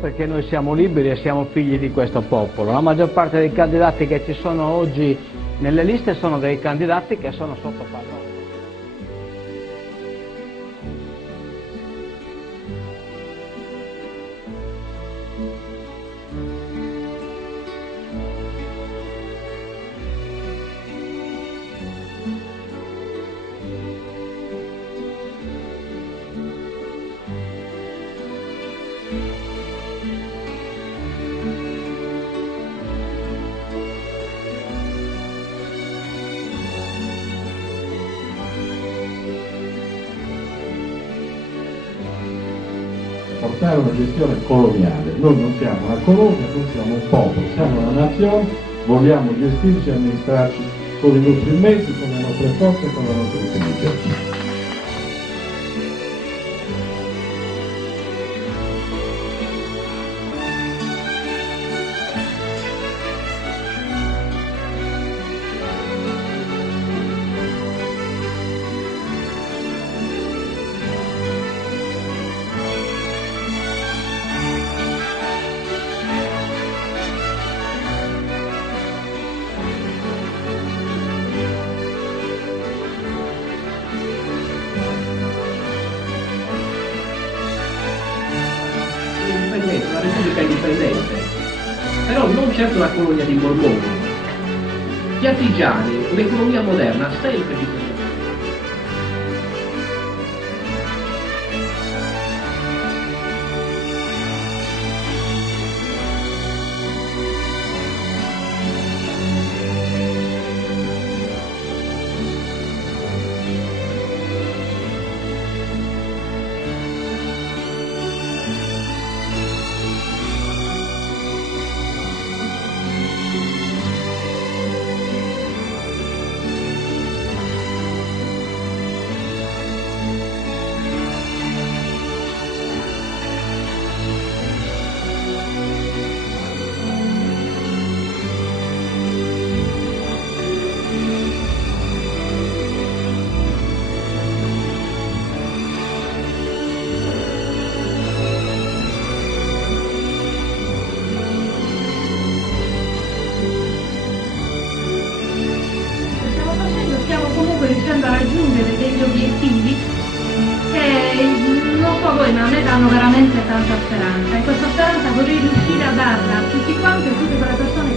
perché noi siamo liberi e siamo figli di questo popolo. La maggior parte dei candidati che ci sono oggi nelle liste sono dei candidati che sono sotto padrone. Portare una gestione coloniale. Noi non siamo una colonia, noi siamo un popolo, siamo una nazione, vogliamo gestirci e amministrarci con i nostri mezzi, con le nostre forze e con la nostra intelligenza. Una repubblica indipendente, però non certo la colonia di Borbone. Gli artigiani, un'economia moderna sempre di questo. Riuscendo a raggiungere degli obiettivi che non so voi, ma a me danno veramente tanta speranza, e questa speranza vorrei riuscire a darla a tutti quanti e a tutte quelle persone